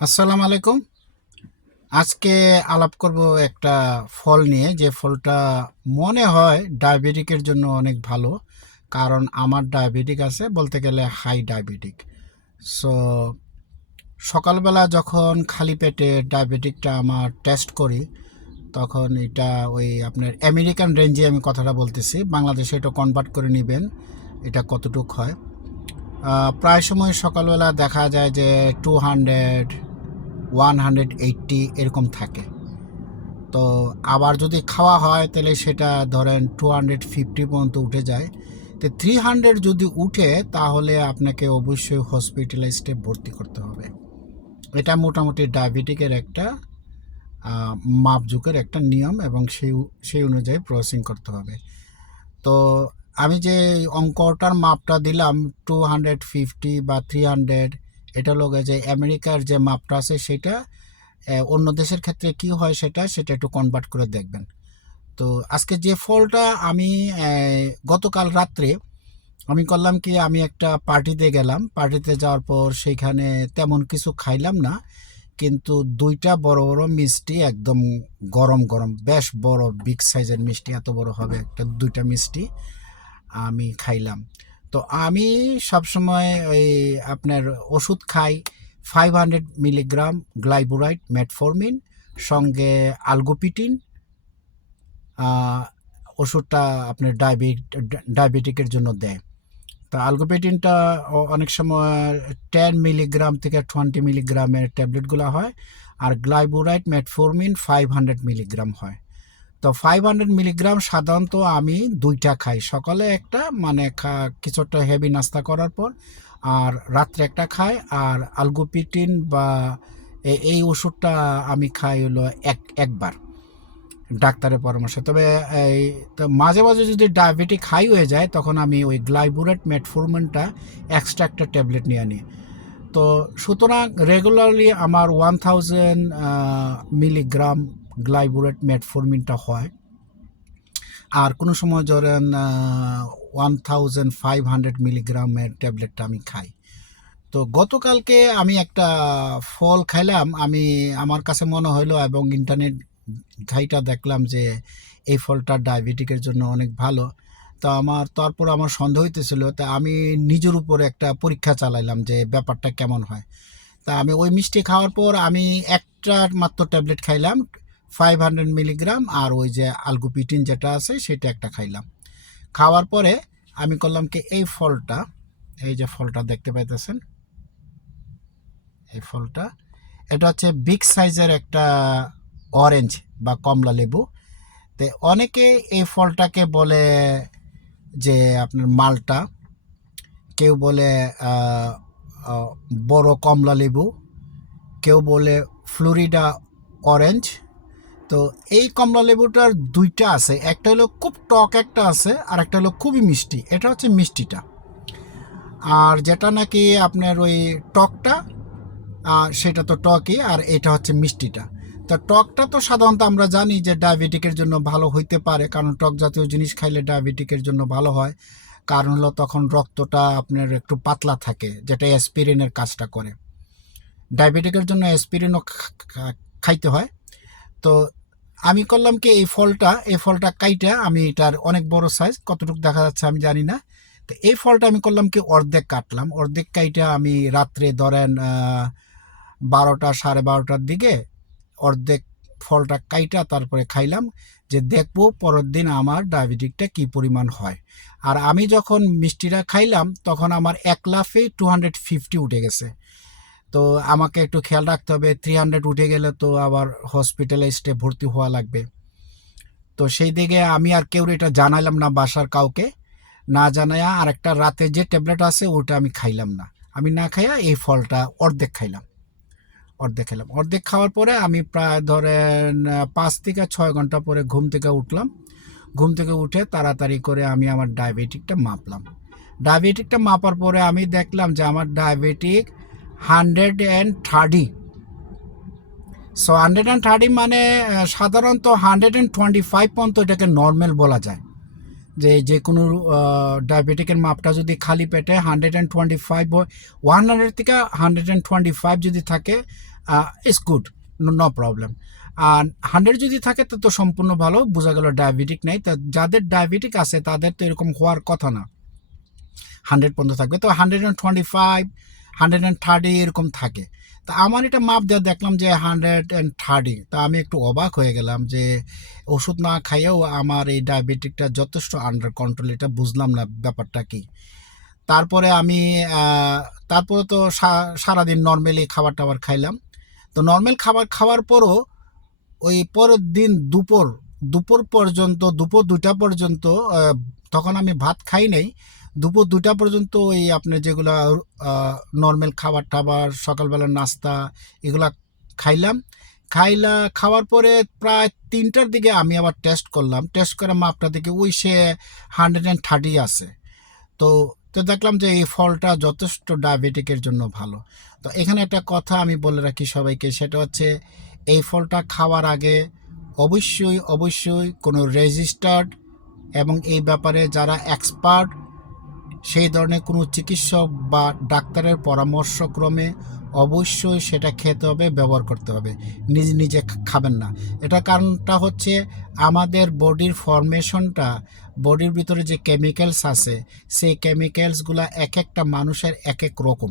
আসসালামু আলাইকুম। আজকে আলাপ করব একটা ফল নিয়ে, যে ফলটা মনে হয় ডায়াবেটিকের জন্য অনেক ভালো। কারণ আমার ডায়াবেটিক আছে, বলতে গেলে হাই ডায়াবেটিক। সো সকালবেলা যখন খালি পেটে ডায়াবেটিকটা আমার টেস্ট করি, তখন এটা ওই আপনার আমেরিকান রেঞ্জে আমি কথাটা বলতেছি, বাংলাদেশে এটা কনভার্ট করে নেবেন এটা কতটুক হয়। প্রায় সময় সকালবেলা দেখা যায় যে 200, 180 এরকম থাকে। তো আবার যদি খাওয়া হয় তাহলে সেটা ধরেন 250 পর্যন্ত উঠে যায়। তো 300 যদি উঠে তাহলে আপনাকে অবশ্যই হসপিটালাইজডে ভর্তি করতে হবে। এটা মোটামুটি ডায়াবেটিকের একটা মাপজোকের একটা নিয়ম, এবং সেই অনুযায়ী প্রসেসিং করতে হবে। তো আমি যে অঙ্কটার মাপটা দিলাম 250 বা 300, এটা লোকে যে আমেরিকার যে মাপটা আছে সেটা অন্য দেশের ক্ষেত্রে কি হয় সেটা একটু কনভার্ট করে দেখবেন। তো আজকে যে ফলটা আমি গতকাল রাত্রে আমি করলাম কি, আমি একটা পার্টিতে গেলাম। পার্টিতে যাওয়ার পর সেইখানে তেমন কিছু খাইলাম না, কিন্তু দুইটা বড় বড় মিষ্টি, একদম গরম গরম, বেশ বড় বিগ সাইজের মিষ্টি, এত বড় হবে একটা, দুইটা মিষ্টি আমি খাইলাম। তো আমি সবসময় ওই আপনার ওষুধ খাই 500 মিলিগ্রাম গ্লাইবুরাইড মেটফর্মিন, সঙ্গে আলগোপিটিন। ওষুধটা আপনার ডায়াবেটিকের জন্য দেয়। তো আলগোপিটিনটা অনেক সময় 10 মিলিগ্রাম থেকে 20 মিলিগ্রামের ট্যাবলেটগুলো হয়, আর গ্লাইবুরাইড মেটফর্মিন 500 মিলিগ্রাম হয়। তো 500 মিলিগ্রাম সাধারণত আমি দুইটা খাই, সকালে একটা মানে কিছু একটা হেভি নাস্তা করার পর, আর রাত্রে একটা খাই। আর আলগোপিটিন বা এই ওষুধটা আমি খাই হলো একবার ডাক্তারের পরামর্শে। তবে এই তো মাঝে মাঝে যদি ডায়াবেটিক হাই হয়ে যায় তখন আমি ওই গ্লাইবুরেট মেটফর্মিনটা এক্সট্রা একটা ট্যাবলেট নিয়ে নিই। তো সুতরাং রেগুলারলি আমার 1000 মিলিগ্রাম গ্লাইবুরেট মেটফর্মিনটা হয়। আর কোনো সময় ধরেন 1500 মিলিগ্রামের ট্যাবলেটটা আমি খাই। তো গতকালকে আমি একটা ফল খাইলাম, আমার কাছে মনে হলো, এবং ইন্টারনেট ঘাইটা দেখলাম যে এই ফলটা ডায়াবেটিকের জন্য অনেক ভালো। তো তারপর আমার সন্দেহ হইতেছিল, তা আমি নিজের উপরে একটা পরীক্ষা চালাইলাম যে ব্যাপারটা কেমন হয়। তা আমি ওই মিষ্টি খাওয়ার পর আমি একটা মাত্র ট্যাবলেট খাইলাম 500 মিলিগ্রাম, আর ওই যে আলগোপিটিন যেটা আছে সেটা একটা খাইলাম। খাওয়ার পরে আমি করলাম কি, এই যে ফলটা দেখতে পাইতেছেন, এই ফলটা, এটা হচ্ছে বিগ সাইজের একটা অরেঞ্জ বা কমলা লেবু। তো অনেকে এই ফলটাকে বলে যে আপনার মালটা, কেউ বলে আহ, আহ, বড় কমলা লেবু, কেউ বলে ফ্লোরিডা অরেঞ্জ। তো এই কমলা লেবুটার দুইটা আছে, একটা হলো খুব টক, একটা আছে, আর একটা হলো খুবই মিষ্টি। এটা হচ্ছে মিষ্টিটা। আর যেটা নাকি আপনার ওই টকটা, সেটা তো টকই, আর এটা হচ্ছে মিষ্টিটা। তা টকটা তো সাধারণত আমরা জানি যে ডায়াবেটিকের জন্য ভালো হইতে পারে, কারণ টক জাতীয় জিনিস খাইলে ডায়াবেটিকের জন্য ভালো হয়। কারণ হলো তখন রক্তটা আপনার একটু পাতলা থাকে, যেটা অ্যাসপিরিনের কাজটা করে। ডায়াবেটিকের জন্য অ্যাসপিরিনও খাইতে হয়। তো আমি করলাম কি, এই ফলটা কাইটা, আমি এটার অনেক বড় সাইজ, কতটুকু দেখা যাচ্ছে আমি জানি না। তো এই ফলটা আমি করলাম কি, অর্ধেক কাটলাম, অর্ধেক কাইটা আমি রাত্রে ধরেন 12টা, 12:30টার দিকে অর্ধেক ফলটা কাইটা তারপরে খাইলাম, যে দেখবো পরের দিন আমার ডায়াবেটিকটা কি পরিমাণ হয়। আর আমি যখন মিষ্টিটা খাইলাম তখন আমার এক লাফে 250 উঠে গেছে। তো আমাকে একটু খেয়াল রাখতে হবে, 300 উঠে গেলে তো আবার হসপিটালাইজডে ভর্তি হওয়া লাগবে। তো সেই দিকে আমি আর কেউ এটা জানাইলাম না, বাসার কাউকে না জানাইয়া আর একটা রাতে যে ট্যাবলেট আছে ওটা আমি খাইলাম না। আমি না খাইয়া এই ফলটা অর্ধেক খাওয়ার পরে আমি প্রায় ধরেন 5 থেকে 6 ঘন্টা পরে ঘুম থেকে উঠলাম। ঘুম থেকে উঠে তাড়াতাড়ি করে আমি আমার ডায়াবেটিকটা মাপলাম। ডায়াবেটিকটা মাপার পরে আমি দেখলাম যে আমার ডায়াবেটিক 130। সো 130 মানে সাধারণত 125 পর্যন্ত এটাকে নর্মাল বলা যায়। যে কোনো ডায়াবেটিকের মাপটা যদি খালি পেটে 125, 100 থেকে 125 যদি থাকে, ইটস গুড, নো প্রবলেম। আর 100 যদি থাকে তো তো সম্পূর্ণ ভালো, বোঝা গেল ডায়াবেটিক নেই। তা যাদের ডায়াবেটিক আছে তাদের তো এরকম হওয়ার কথা না, 100 পর্যন্ত থাকবে, তো 125, 130 এরকম থাকে। তা আমার এটা মাপ দেওয়া দেখলাম যে 130। তা আমি একটু অবাক হয়ে গেলাম যে ওষুধ না খাইয়েও আমার এই ডায়াবেটিকটা যথেষ্ট আন্ডার কন্ট্রোল, এটা বুঝলাম না ব্যাপারটা কি। তারপরে আমি তারপরে তো সারাদিন নর্মালি খাবার টাবার খাইলাম। তো নর্মাল খাবার খাওয়ার পরও ওই পরের দিন দুপুর দুপুর পর্যন্ত, দুপুর 2টা পর্যন্ত, তখন আমি ভাত খাই নাই। দুপুর 2টা পর্যন্ত ওই আপনার যেগুলা নর্মাল খাবার টাবার, সকালবেলার নাস্তা, এগুলা খাইলাম। খাওয়ার পরে প্রায় 3টার দিকে আমি আবার টেস্ট করলাম, টেস্ট করে মাপটা দেখে ওই সে 130 আছে। তো তো দেখলাম যে এই ফলটা যথেষ্ট ডায়াবেটিকের জন্য ভালো। তো এখানে একটা কথা আমি বলে রাখি সবাইকে, সেটা হচ্ছে এই ফলটা খাওয়ার আগে অবশ্যই অবশ্যই কোনো রেজিস্টার্ড এবং এই ব্যাপারে যারা এক্সপার্ট সেই ধরনের কোনো চিকিৎসক বা ডাক্তারের পরামর্শক্রমে অবশ্যই সেটা খেতে হবে, ব্যবহার করতে হবে। নিজে নিজে খাবেন না। এটার কারণটা হচ্ছে আমাদের বডির ফরমেশনটা, বডির ভিতরে যে কেমিক্যালস আছে সেই কেমিক্যালসগুলা এক একটা মানুষের এক এক রকম।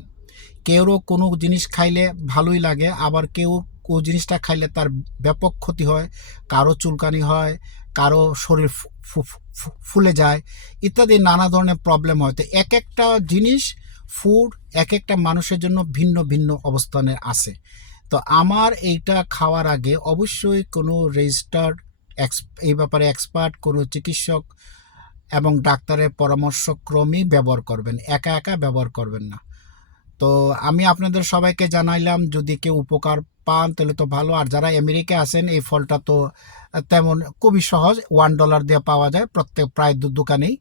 কেউরও কোনো জিনিস খাইলে ভালোই লাগে, আবার কেউ কোন জিনিসটা খাইলে তার ব্যাপক ক্ষতি হয়, কারো চুলকানি হয়, কারো শরীর ফুলে যায়, ইত্যাদি নানা ধরনের প্রবলেম হয়। তো এক একটা জিনিস, ফুড এক একটা মানুষের জন্য ভিন্ন ভিন্ন অবস্থানে আছে। তো আমার এইটা খাওয়ার আগে অবশ্যই কোনো রেজিস্টার্ড এই ব্যাপারে এক্সপার্ট কোনো চিকিৎসক এবং ডাক্তারের পরামর্শক্রমেই ব্যবহার করবেন, একা একা ব্যবহার করবেন না। তো আমি আপনাদের সবাইকে জানাইলাম, যদি কেউ উপকার পান তাহলে তো ভালো। আর যারা আমেরিকা আছেন এই ফলটা তো তেমন খুবই সহজ, $1 দিয়ে পাওয়া যায় প্রত্যেক প্রায় দোকানেই।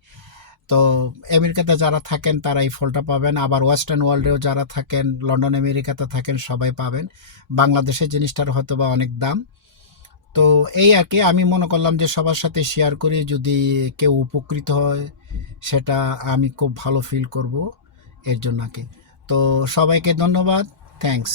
তো আমেরিকাতে যারা থাকেন তারা এই ফলটা পাবেন, আবার ওয়েস্টার্ন ওয়ার্ল্ডেও যারা থাকেন, লন্ডন আমেরিকাতে থাকেন, সবাই পাবেন। বাংলাদেশের জিনিসটার হয়তো বা অনেক দাম। তো এই আর কি, আমি মনে করলাম যে সবার সাথে শেয়ার করি, যদি কেউ উপকৃত হয় সেটা আমি খুব ভালো ফিল করব, এর জন্য আর কি। তো সবাইকে ধন্যবাদ, থ্যাঙ্কস।